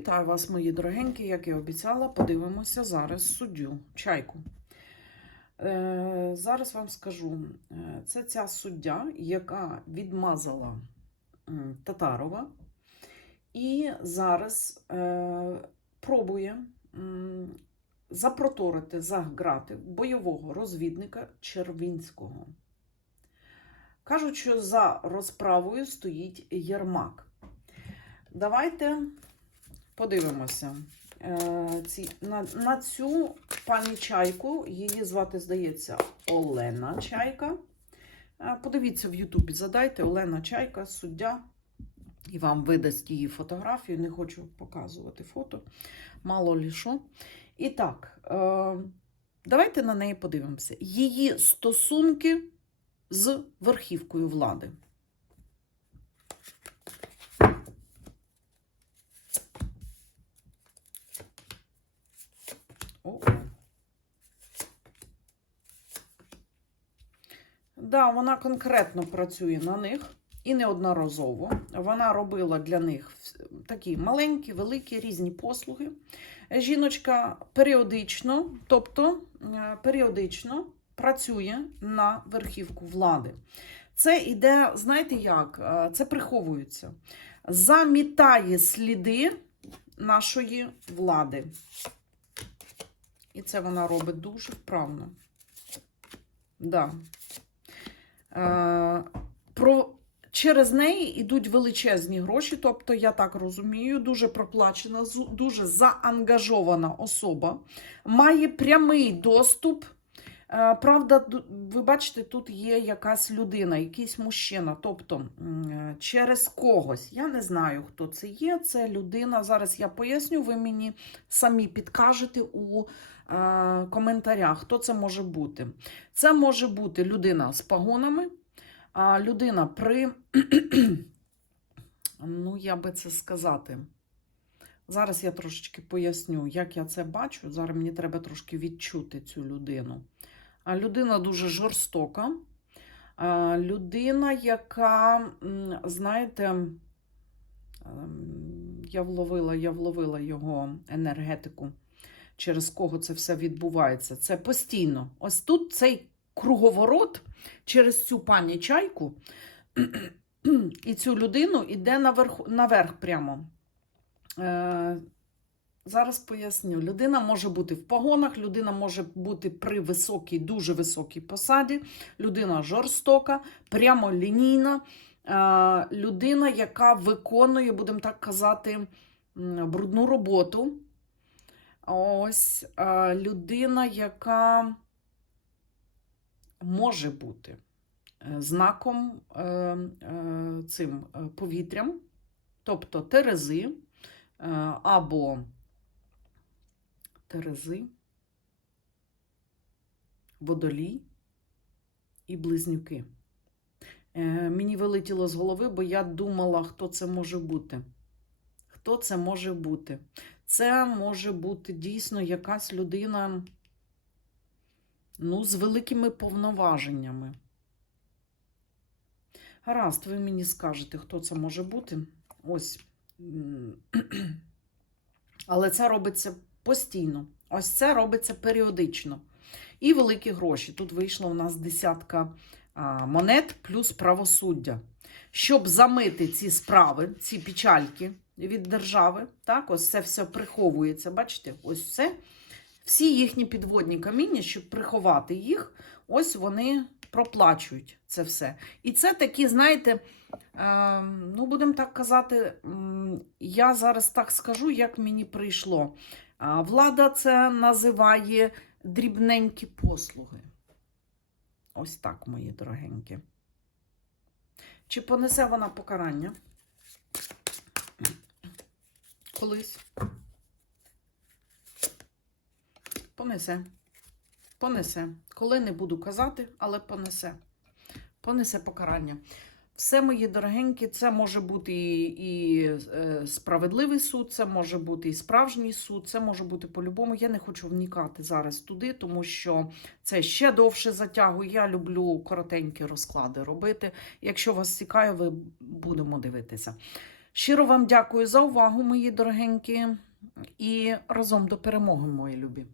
Вітаю вас, мої дорогенькі. Як і обіцяла, подивимося зараз суддю чайку. Е, зараз вам скажу: е, це ця суддя, яка відмазала Татарова, і зараз е, пробує запроторити, заграти бойового розвідника Червінського. Кажуть, що за розправою стоїть Єрмак. Давайте подивимося е, ці, на, на цю пані чайку. Її звати, здається, Олена Чайка. Е, Подивіться в Ютубі, задайте Олена Чайка, суддя, і вам видасть її фотографію. Не хочу показувати фото, мало лі що. І так, е, давайте на неї подивимося. Її стосунки з верхівкою влади. Да, вона конкретно працює на них і неодноразово. Вона робила для них такі маленькі, великі різні послуги. Жіночка періодично, тобто е, періодично працює на верхівку влади. Це іде, знаєте як? Е, Це приховується. Замітає сліди нашої влади. І це вона робить дуже вправно. Да. Е, про, через неї йдуть величезні гроші, тобто, я так розумію, дуже проплачена, дуже заангажована особа, має прямий доступ. Е, Правда, ви бачите, тут є якась людина, якийсь мужчина, тобто е, через когось. Я не знаю, хто це є. Це людина. Зараз я поясню, ви мені самі підкажете у е, коментарях, хто це може бути. Це може бути людина з погонами, людина при, ну, я би це сказати. Зараз я трошечки поясню, як я це бачу. Зараз мені треба трошки відчути цю людину. Людина дуже жорстока. Людина, яка, знаєте, я вловила, я вловила його енергетику, через кого це все відбувається. Це постійно. Ось тут цей круговорот через цю пані чайку і цю людину іде наверх, наверх прямо. Зараз поясню. Людина може бути в погонах, людина може бути при високій, дуже високій посаді, людина жорстока, прямолінійна, е, людина, яка виконує, будемо так казати, брудну роботу. Ось е, людина, яка може бути е, знаком цим повітрям, тобто Терези або Терези, Водолій і Близнюки. Е, мені вилетіло з голови, бо я думала, хто це може бути. Хто це може бути? Це може бути дійсно якась людина ну, з великими повноваженнями. Гаразд, ви мені скажете, хто це може бути. Ось. Але це робиться постійно. Ось це робиться періодично. І великі гроші. Тут вийшло у нас десятка монет плюс правосуддя. Щоб замити ці справи, ці печальки від держави, так, ось це все приховується. Бачите, ось це. Всі їхні підводні каміння, щоб приховати їх, ось вони проплачують це все. І це такі, знаєте, ну, будемо так казати, я зараз так скажу, як мені прийшло. Влада це називає дрібненькі послуги. Ось так, мої дорогенькі. Чи понесе вона покарання? Колись. Понесе. Понесе. Коли не буду казати, але понесе. Понесе покарання. Все, мої дорогенькі, це може бути і, і е, справедливий суд, це може бути і справжній суд, це може бути по-любому. Я не хочу вникати зараз туди, тому що це ще довше затягує. Я люблю коротенькі розклади робити. Якщо вас цікавить, ви будемо дивитися. Щиро вам дякую за увагу, мої дорогенькі, і разом до перемоги, мої любі.